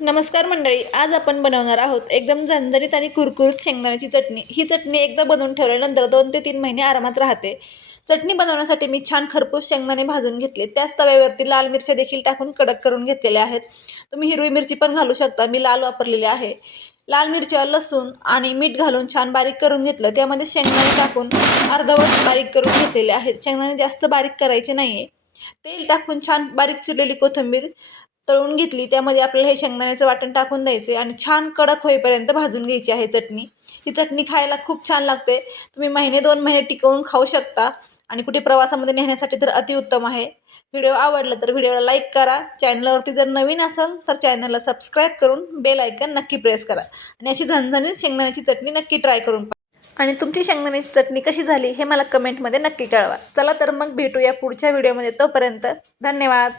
नमस्कार मंडळी, आज आपण बनवणार आहोत एकदम झणझणीत आणि कुरकुरीत शेंगदाण्याची चटणी। ही चटणी एकदा बनवून ठेवल्यानंतर 2 ते 3 महिने आरामात राहते। चटणी बनवण्यासाठी मी छान खरपूस शेंगदाणे भाजून घेतले, त्याच तव्यावरती लाल मिरच्या देखील टाकून कडक करून घेतलेल्या आहेत। तुम्ही हिरवी मिरची पण घालू शकता, मी लाल वापरलेली आहे। लाल मिरच्या, लसूण आणि मीठ घालून छान बारीक करून घेतलं, त्यामध्ये शेंगदाणे टाकून अर्धवट बारीक करून घेतलेले आहेत। शेंगदाणे जास्त बारीक करायचे नाहीये। तेल टाकून छान बारीक चिरलेली कोथिंबीर तळून घेतली, त्यामध्ये आपल्याला हे शेंगदाण्याचं वाटण टाकून द्यायचे आणि छान कडक होईपर्यंत भाजून घ्यायची आहे चटणी। ही चटणी खायला खूप छान लागते, तुम्ही महिने 2 महिने टिकवून खाऊ शकता आणि कुठे प्रवासामध्ये नेण्यासाठी तर अतिउत्तम आहे। व्हिडिओ आवडला तर व्हिडिओला लाईक करा, चॅनलवरती जर नवीन असाल तर चॅनलला सबस्क्राईब करून बेल आयकन नक्की प्रेस करा आणि अशी झणझणीत शेंगदाण्याची चटणी नक्की ट्राय करून पहा आणि तुमची शेंगदाण्याची चटणी कशी झाली हे मला कमेंटमध्ये नक्की कळवा। चला तर मग भेटूया पुढच्या व्हिडिओमध्ये, तोपर्यंत धन्यवाद।